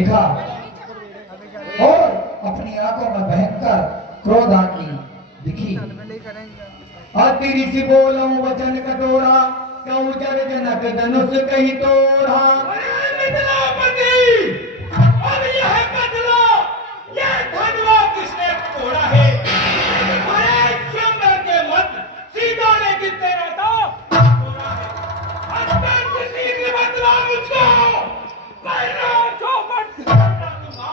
देखा और अपनी आंखों में भयंकर क्रोध आंधी दिखी। तेरी सी बोलूं वचन कटोरा, कहूं जग जनक धनुष कही तोड़ा। अब यह बदला, यह धनवा किसने तोड़ा है? अरे स्वयंवर के मत सीधा ने किसने रहता तोड़ा है? अंतर किसी ने बदला मुझको, पहला चौपट करना दूंगा।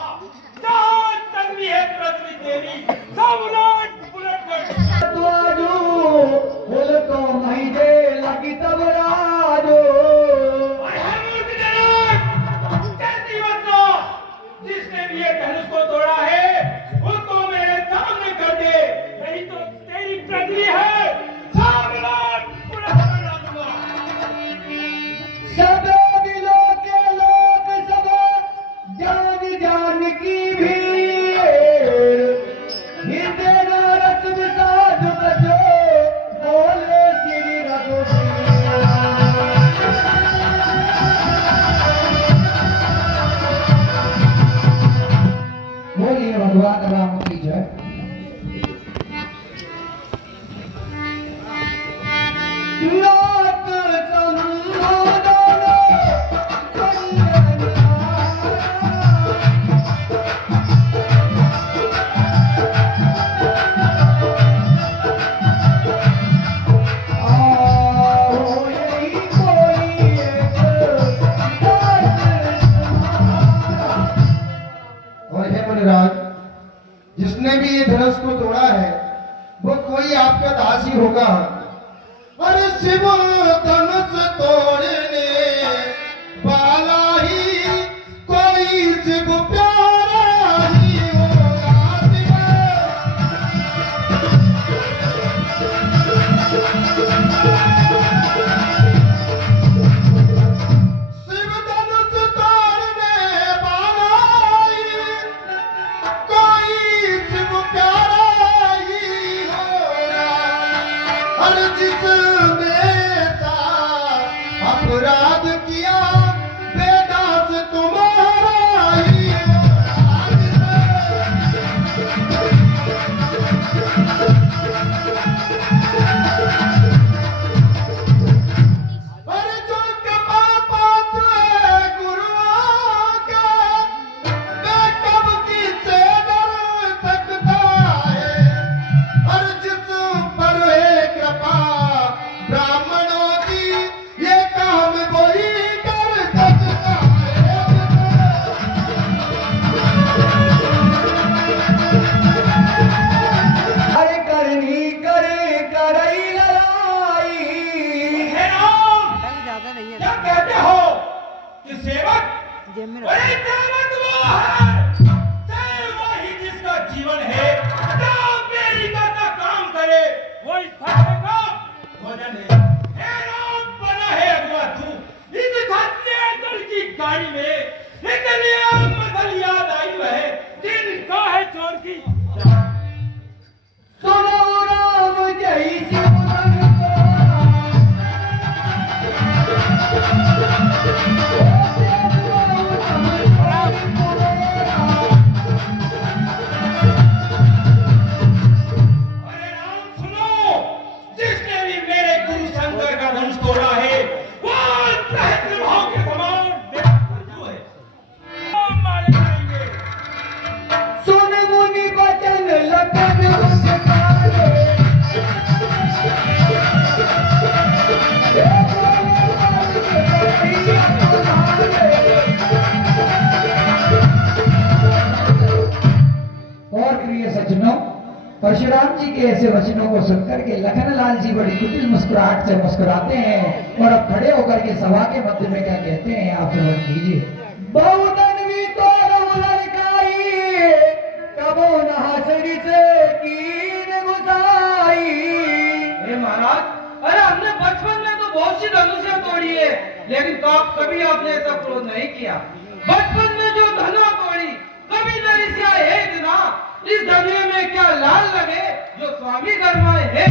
जहां तन्वी है पृथ्वी तेरी, सम्राट पुलट कर तुआजो बोल तो नहीं दे लगी तब राजो। जिसने भी ये धनुष को तोड़ा है उसको मेरे सामने कर दे, नहीं तो तेरी पृथ्वी है सम्राट पुलट कर डालूंगा। सब दिलों के लोग सब जान जान की भीड़, हृदय रस विषाद बचो बोले श्री रघुवीर। बोलिए भगवान राम की जय। नाथ संबोधन कंगना, आओ यही कोई एक दास तुम्हारा। और हे मुनिराज, जिसने भी ये धनुष को तोड़ा है वो कोई आपका दास ही होगा। अरे शिव धनुष तोड़ने वाला ही कोई शिव प्यारा ही होगा। शिव धनुष तोड़ने वाला ही कोई शिव प्यारा ही होगा। हर जिसने सा अपराध किया बेदास तुम्हारा ही अरे जो कृपा पात्र है गुरुओं के, वे कब किससे डर सकता है। हर जिस पर है कृपा ब्राह्मणों की, ये काम वही कर सकता है। अरे करनी करे करई लड़ाई। हे राम, ज्यादा नहीं है। क्या कहते हो कि सेवक? जेब में अरे सेवक वो है, सेवा ही जिसका जीवन है। जो मेरी का काम करे वो इस धरती का भोजन है। हे राम, बना है अगुआ तू इस धरती दल की गाड़ी में, इसलिए मसल याद आई है दिन का है चोर की। सुनो राम जय शिव धन को, अरे राम सुनो, जिसने भी मेरे गुरु शंकर का धनुष तोड़ा है वो सहस्त्र भाव के समान देवता है। वो मारे जाएंगे। सुन मुनि वचन लखन मुस्काने। और प्रिय सज्जनों, परशुराम जी के ऐसे वचनों को सुनकर के लखनलाल जी बड़ी कुटिल मुस्कुराहट से मुस्कुराते हैं और अब खड़े होकर के सभा के मध्य में क्या कहते हैं आप श्रवण कीजिए। बहुधन भी तो लड़काई, कबो नहासरी से कीन गुसाई। हे महाराज, अरे हमने बचपन में तो बहुत सी धनुषें तोड़ी है, लेकिन कभी आपने ऐसा क्रोध नहीं किया। बचपन में जो धनुष तोड़ी कभी न ईर्ष्या है इतना, इस धनुष में क्या लाल लगे जो स्वामी गरमाए है।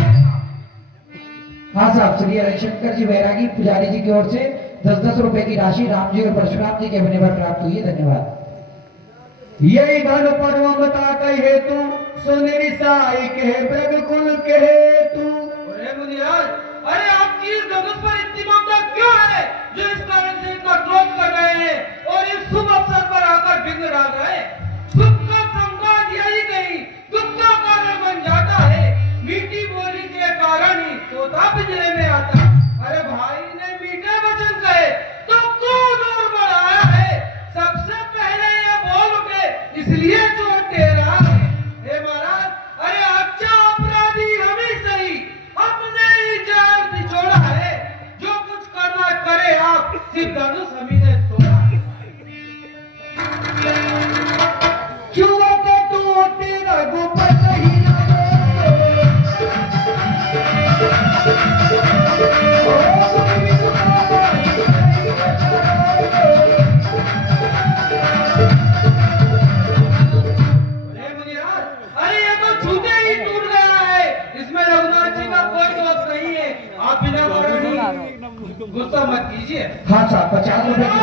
हाँ साहब, श्री हरिशंकर जी बैरागी पुजारी जी की ओर से 10-10 रुपए की राशि राम जी और परशुराम जी के बने पर प्राप्त हुई है। धन्यवाद। यही धन पर्वमता कहे तू सुनिरी साई कहे ब्रग कुल कहे तू। अरे मुनिराज, अरे आपकी इस धनुष पर इतनी ममता क्यों है जो इस कारण से इतना क्रोध कर रहे हैं और इस शुभ अवसर पर आकर विघ्न डाल रहे हैं? सुख का संवाद यही नहीं दुख का कारण बन जाता है। मीठी बोली के कारण ही तोता पिंजरे में आता। अरे भाई ने मीठे वचन कहे तो क्रोध और बढ़ाया है। सबसे पहले ये बोल उठे इसलिए चोट टेरा है। हे महाराज, अरे अच्छा अपराधी हम ही सही, हमने ही जान निचोड़ा है। जो कुछ करना करे आप, सिर्फ धनुष हम ही ने तोड़ा है। चुवत तू तेरा गुपत ही ना अरे मुनिराज, अरे ये तो छूते ही टूट गया है। इसमें रघुनाथ जी का कोई दोष नहीं है। आप बिना कारण गुस्सा मत कीजिए। हाँ साहब 50 रुपए की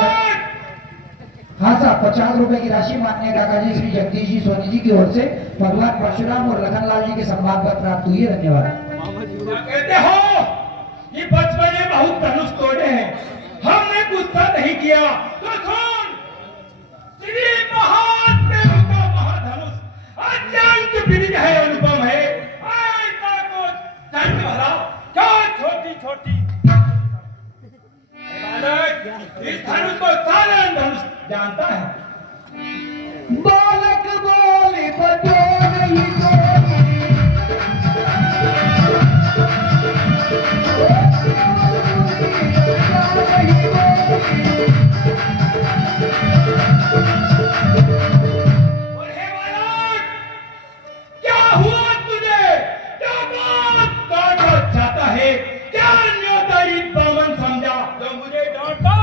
हाँ साहब 50 रुपए की राशि माननीय काका जी श्री जगदीश जी सोनी जी की ओर से भगवान परशुराम और लखनलाल जी के सम्मान पर प्राप्त हुई है। धन्यवाद। क्या कहते हो कि बचपन में बहुत धनुष तोड़े हैं, हमने गुस्सा नहीं किया तो सुन, श्री महादेव का महाधनुष अत्यंत विविध है, अनुपम है। ऐसा को दंड भरा क्या छोटी छोटी बालक इस धनुष को साधारण धनुष जानता है। बालक बोले बतो नहीं बोली और हे बालक, क्या हुआ तुझे? क्या बात काटा जाता है? क्या न्योतारी बामन समझा तो मुझे डांटा?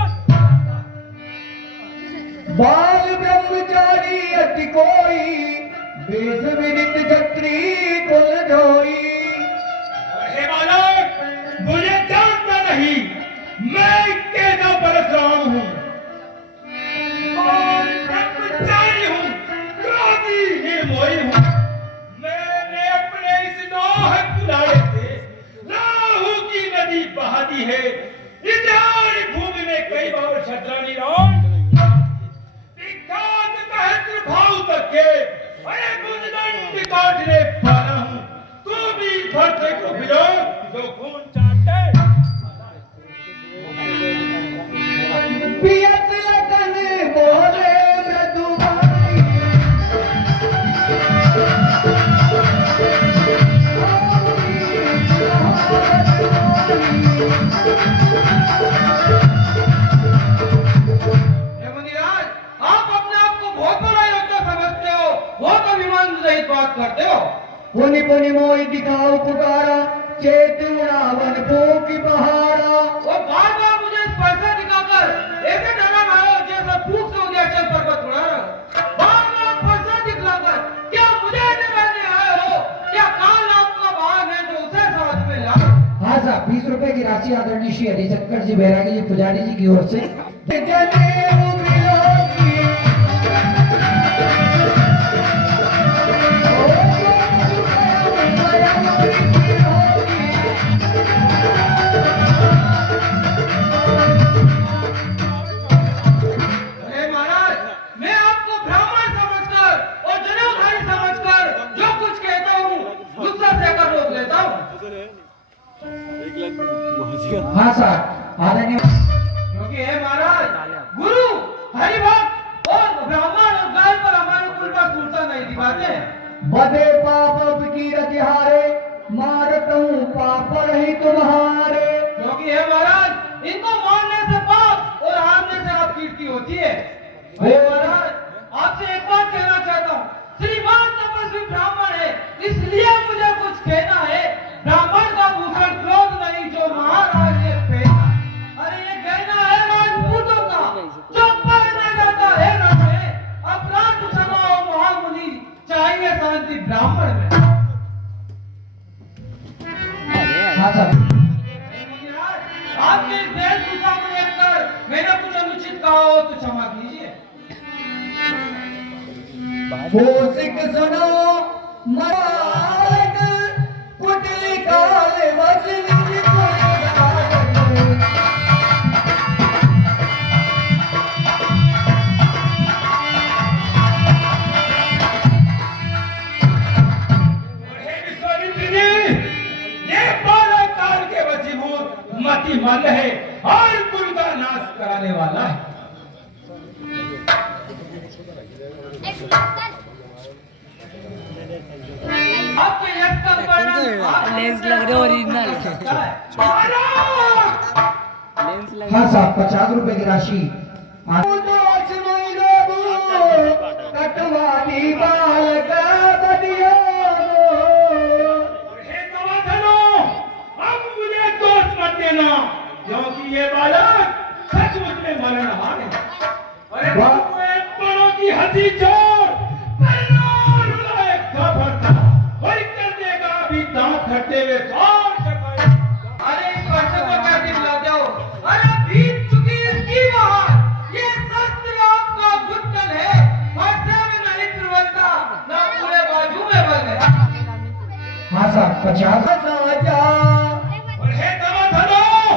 बाल ब्रह्मचारी अति कोई वेश विदित छत्री कुल धोई। हे बालक, मुझे जानता नहीं, मैं केशव परशुराम हूँ और ब्रह्मचारी हूँ, क्रोधी निर्मोही हूँ। मैंने अपने इस नौह कुलाड़े से राहु की नदी बहा दी है। इस आर्य भूमि में कई बार छत्रानी राम विख्यात कहत्र भाव तक के अरे गुजदंड काटने वाला हूँ। तू भी फर्ज को भिजो जो खून चाटे। पियत लतन बोले मृदुबाई हे मुनिराज, आप अपने आप को बहुत बड़ा योद्धा समझते हो, बहुत अभिमान रहित बात करते हो। पुनि पुनि मोहि दिखाओ पुकारा चेत उड़ावन फूक बहारा। और बार बार मुझे स्पर्शा दिखाकर ऐसे डरा रहे हो जैसे फूक से उद्याचल पर्वत उड़ा रहे हो। बार बार स्पर्शा दिखलाकर क्या मुझे डराने आए हो? क्या काल आपका भाग है जो उसे साथ में ला? हाँ साहब 20 रुपए की राशि आदरणीय श्री हरिशंकर जी बैरागी जी पुजारी जी की ओर से। जनेऊ मिलोगी, अरे महाराज, मैं आपको ब्राह्मण समझकर और जनेऊधारी समझकर जो कुछ कहता हूँ गुस्सा से कर रोक लेता हूँ। हाँ साहब आदरणीय क्योंकि हे महाराज, गुरु हरिभक्त और ब्राह्मण और गाय पर हमारे कुल का सूरता नहीं दिखाते हैं। बदे पाप की रतिहारे मारत हूँ पाप रही तुम्हारे। क्योंकि हे महाराज, इनको मारने से पाप और हारने से आप कीर्ति होती है। हे महाराज, आपसे एक बात कहना चाहता हूँ, श्रीमान तपस्वी ब्राह्मण है इसलिए मुझे कुछ कहना है। ब्राह्मण का भूषण क्रोध नहीं जो महाराज ने पहना। अरे ये कहना है राजपूतों का जो पहना जाता है रथ में। अपराध क्षमा महामुनि, चाहिए शांति ब्राह्मण में। हाँ साहब आपके वेशभूषा को देखकर मैंने कुछ अनुचित कहा हो तो क्षमा कीजिए। कोशिक सुनो मवाद कुटली काल वसनी हे विश्वामित्र जी, ये 12 काल के वशीभूत मतिमंद है और कुल का नाश कराने वाला है। आपके यश का परिणाम लेंस लग रहे ओरिजिनल हाँ साहब 50 रुपए की राशि कटवादी बाल का बदियो हे सवाथनों, अब मुझे दोष मत देना, क्योंकि ये बालक सचमुच में मरणहार है। अरे वाह। तुम एक बड़ों की हंसी छोड़, परिणाम रुलाए खबर था, वही कर देगा अभी दांत खट्टे हुए कौन चकाए। अरे इस वर्ष को क्या दिन ला जाओ। अरे बीत चुकी इसकी बात। ये शस्त्र आपका गुत्तल है, वर्षा में नहीं प्रबलता, ना पूरे बाजू में बल गया। हाँ साहब 50 और हे सवाथनों,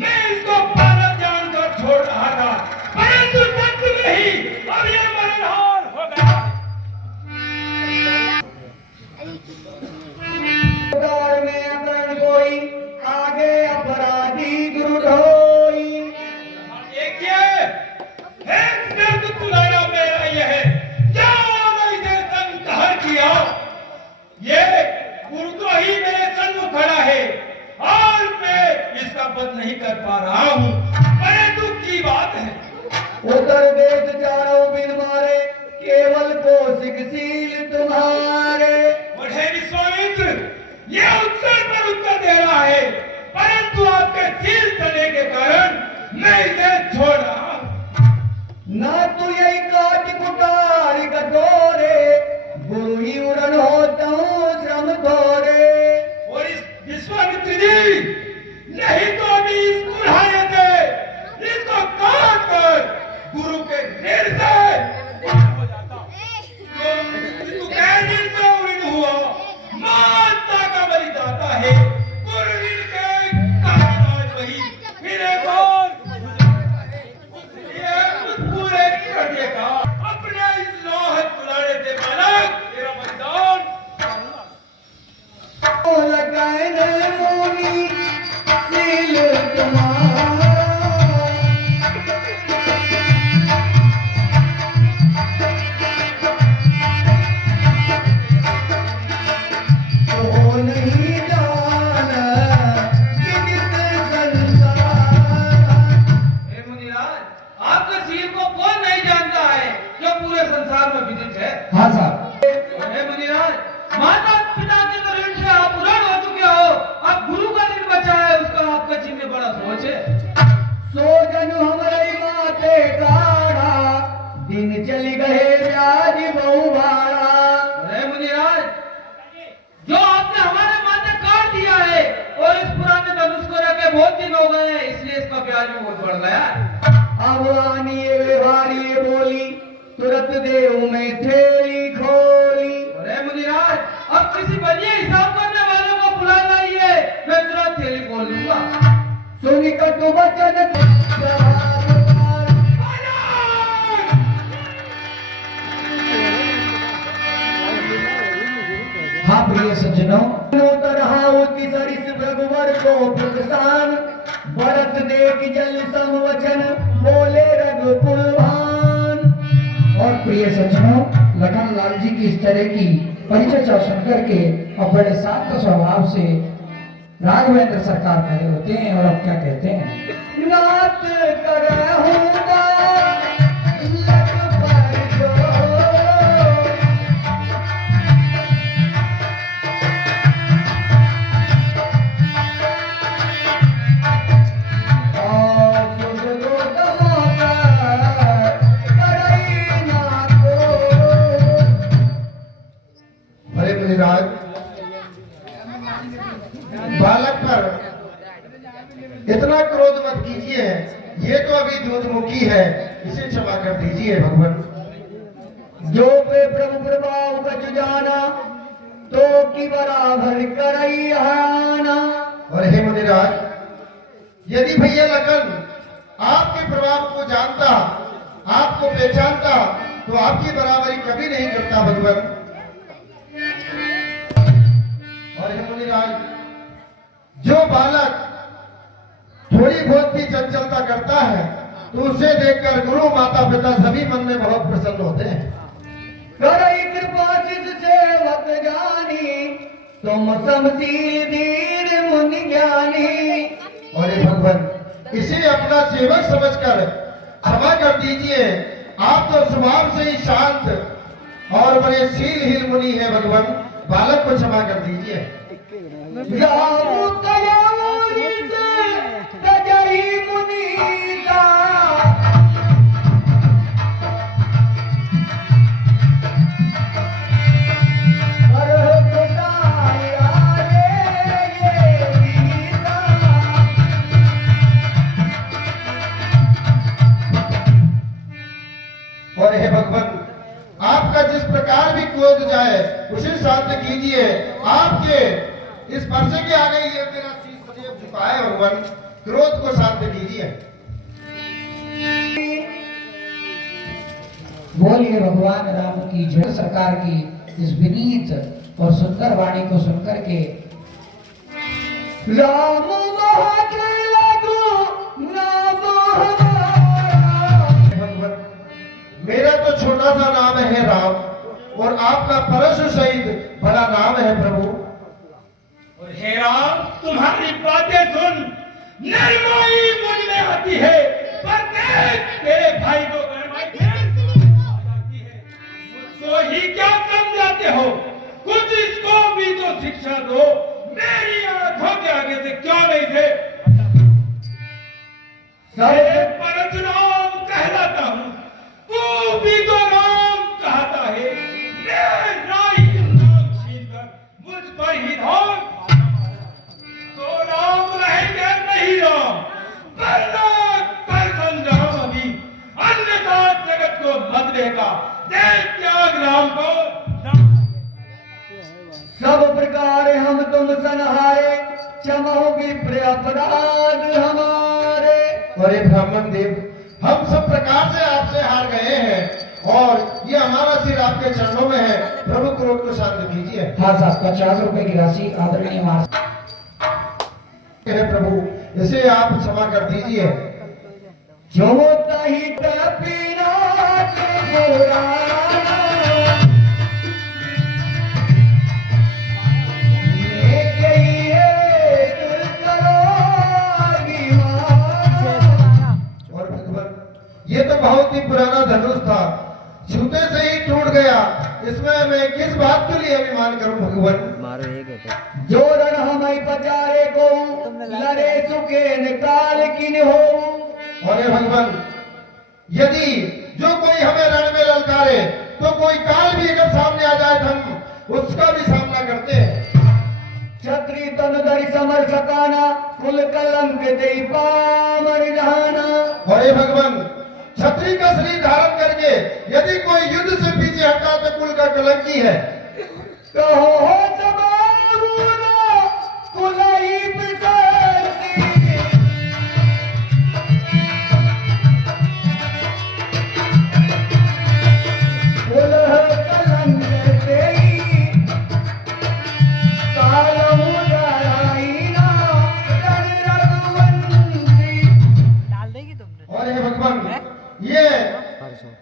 मैं इसको बालक जानकर छोड़ रहा था, परंतु तत्व में ही अब ये मरणहार हो गया। दौड़ में अग्रण कोई आगे अपराधी गुरु ढोई देखिए, एक सिर्फ तुलाना मेरा यह है, जाओ इसे संकहर किया। ये गुरुद्रोही मेरे सन्मुख खड़ा है और मैं इसका वध नहीं कर पा रहा हूँ, परंतु की बात है। उतर देश चारों बिन मारे केवल कोशिकशील तुम्हारे और हे विश्वामित्र, ये उत्तर पर उत्तर दे रहा है, परंतु आपके शील चले के कारण मैं इसे छोड़ रहा हूँ। ना तू यही काट कुटार कटोरे गुरु ही उड़न होता हूँ श्रम थोड़े और इस विश्वामित्र जी, नहीं तो अभी इस कुल्हाड़े से इसको काट कर गुरु के ऋण से हो जाता। तू क्या ऋण से उड़न हुआ, माता का बलि जाता है, गुरु ऋण के कारण आज वही फिर एक और ये पूरे कर देगा। अपने इस लोह कुल्हाड़े से बालक तेरा बलिदान लगाए मोनी सील तुम्हारा तो नहीं जाना विदित संसार हे मुनिराज, आपके शील को कौन नहीं जानता है, जो पूरे संसार में विदित है। हाँ साहब हे मुनिराज, माता पिता के तो ऋण से आप उड़न हो चुके हो, अब गुरु का ऋण बचा है, उसका आपका जी में बड़ा सोच है। सो जन हमारे माते काढ़ा दिन चली गए ब्याज बहुबाड़ा अरे मुनिराज, जो आपने हमारे माथे काट दिया है और इस पुराने धनुष को रखे बहुत दिन हो गए हैं, इसलिए इसका ब्याज भी बहुत बढ़ गया है। अब आनिए व्यवहारिये बोली तुरंत देव में थेली खोली अरे मुनिराज, अब किसी बढ़िया हिसाब करने वाले को बुला लाइए, मैं तुरंत थैली खोल दूंगा। सुनी कटु वचन हाँ प्रिय सज्जनों तरहाउति सरिस भृगुवर को प्रसान भरत देख जल समवचन बोले रघुकुलवान। और प्रिय सज्जनों, लखन लाल जी की इस तरह की परिचर्चा सुनकर के और बड़े शांत स्वभाव से राघवेंद्र सरकार खड़े होते हैं और अब क्या कहते हैं, नात करहूँगा लग पर जो अरे मुनिराज, बालक पर इतना क्रोध मत कीजिए, ये तो अभी दूधमुखी है, इसे क्षमा कर दीजिए भगवान। जो पे जाना तो की बराबर करई आना। और हे मुनिराज यदि भैया लखन आपके प्रभाव को जानता, आपको पहचानता तो आपकी बराबरी कभी नहीं करता भगवान। और हे मुनिराज जो बालक थोड़ी बहुत भी चंचलता करता है तो उसे देखकर गुरु माता पिता सभी मन में बहुत प्रसन्न होते हैं। करई कृपा जिस सेवक जानी तुम समशील दीन मुनि ज्ञानी। और हे भगवान इसे अपना सेवक समझकर क्षमा कर दीजिए। आप तो स्वभाव से ही शांत और बड़े शीलहीन मुनि है भगवान, बालक को क्षमा कर दीजिए। जामु तयामु रीते तजई मुनीता। हर खुदाया रे ये रीता। और हे भगवान आपका जिस प्रकार भी क्रोध जाए उसे शांत कीजिए। आपके इस वर्षे के आगे ये मेरा शीश सदैव झुका है भगवान, क्रोध को शांत कीजिए। बोलिए भगवान राम की जय। सरकार की इस विनीत और सुंदर वाणी को सुनकर के राम भगवान मेरा तो छोटा सा नाम है राम और आपका परशु सहित बड़ा नाम है प्रभु। और हे राम तुम्हारी बातें सुन निर्मोही मुझ में आती है, पर देख तेरे भाई को गरमाई आ जाती है। मुझको ही क्या समझाते हो, कुछ इसको भी तो शिक्षा दो। मेरी आंखों के आगे से क्यों नहीं थे? परशुराम कहलाता हूँ, तू भी तो राम कहता है। मैं राई नाम छीनकर मुझ पर ही धार तो राम रहेंगे नहीं राम, वरना कर संग्राम अभी, अन्यथा जगत को मत देगा। दे त्याग राम को। सब प्रकार हम तुम सनहारे क्षमोगी प्रिय अपराध हमारे। और ये ब्राह्मण देव हम सब प्रकार से आपसे हार गए हैं और ये हमारा सिर आपके चरणों में है। प्रभु क्रोध को शांत कीजिए। हाँ साहब 50 रुपए की राशि आदरणीय महाराज। हे प्रभु इसे आप क्षमा कर दीजिए। जो तही पीना पुराना लेके ये तुर करो अभिमान। और भगवान ये तो बहुत ही पुराना धनुष था, छूते से ही टूट गया। इसमें मैं किस बात के लिए अभिमान करूं भगवान? जो रण हमें पचारे को लड़े सुखे निकाल किन हो। और हे भगवान यदि जो कोई हमें रण में ललकारे तो कोई काल भी अगर सामने आ जाए तो हम उसका भी सामना करते हैं। छत्री तन धरि समर सकाना कुल कलंक दे पामर जहाना। और हे भगवान छत्री का शरीर धारण करके यदि कोई युद्ध से पीछे हटा तो कुल का कलंकी है। कहो हो जबाबुना कुलाई पितासी। कुलह कलंक देई कालहु डराईना रण रघुवंशी। और हे भगवान ये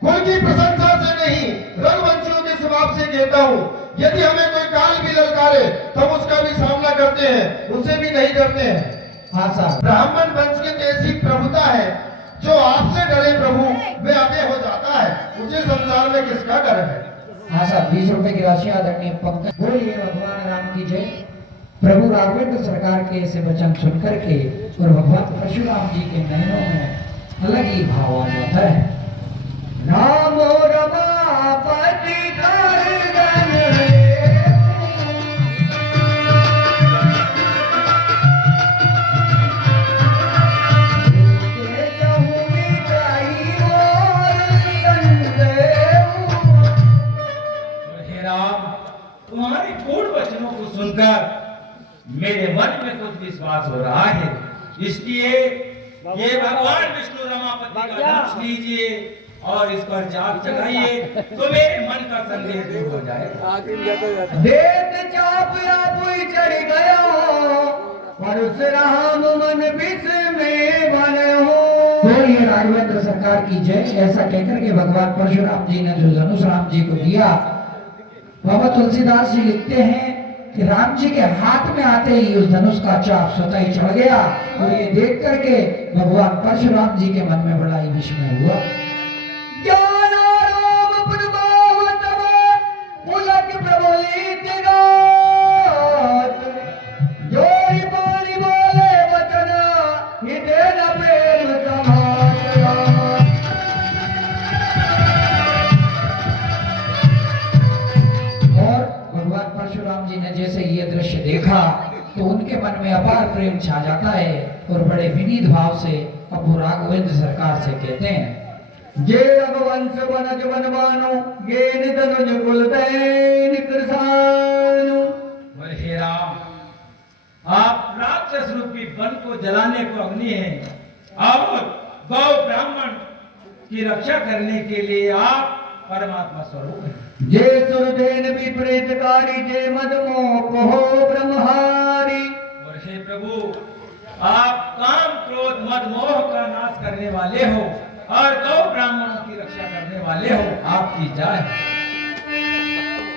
कुल की प्रशंसा से नहीं रघुवंशियों के स्वभाव से कहता हूँ। यदि हमें कोई काल भी ललकारे तो हम उसका भी सामना करते हैं, उससे भी नहीं डरते हैं। हाँ साहब ब्राह्मण वंश की तो ऐसी प्रभुता है, जो आपसे डरे प्रभु वे अभय हो जाता है, उसे संसार में किसका डर है? हाँ साहब 20 रुपए की राशि आदरणीय पंकज। बोलिए भगवान राम की जय। प्रभु राघवेंद्र सरकार के ऐसे वचन सुनकर के और भगवान परशुराम जी के नयनों में अलग ही भाव आ जाता है। राम रमापति कर गन हे राम सुनकर मेरे मन में कुछ विश्वास हो रहा है। इसलिए ये भगवान विष्णु रमापति का नाम लीजिए और इस पर जाप चढ़ाइए तो मेरे मन का संदेह दूर हो जाएगा। देत चाप आपई चढ़ गया परशुराम मन विष में बने हो। बोलिए राघवेंद्र सरकार की जय। ऐसा कहकर के भगवान परशुराम जी ने जो धनुष राम जी को दिया, बाबा तुलसीदास जी लिखते हैं कि राम जी के हाथ में आते ही उस धनुष का चाप स्वतः ही चढ़ गया और ये देख करके भगवान परशुराम जी के मन में बड़ा ही विस्मय हुआ। ज्ञानाराम प्रभावतम पुलक प्रबलित गात, जोरी पानी बोले वचन हिते न प्रेम समाया। और भगवान परशुराम जी ने जैसे ये दृश्य देखा तो उनके मन में अपार प्रेम छा जाता है और बड़े विनीत भाव से अबू राघवेंद्र सरकार से कहते हैं, जे रघुवंश बनज बनवानो गेन तनुज कुलदैन कृसानु। हे राम, आप राक्षस रूपी वन को जलाने को अग्नि हैं और गौ ब्राह्मण की रक्षा करने के लिए आप परमात्मा स्वरूप हैं। जे सुरदेन विपरीतकारी जे मदमोह हो ब्रह्महारी। और हे प्रभु, आप काम क्रोध मद मोह का नाश करने वाले हो और गौ ब्राह्मणों की रक्षा करने वाले हो। आपकी जय।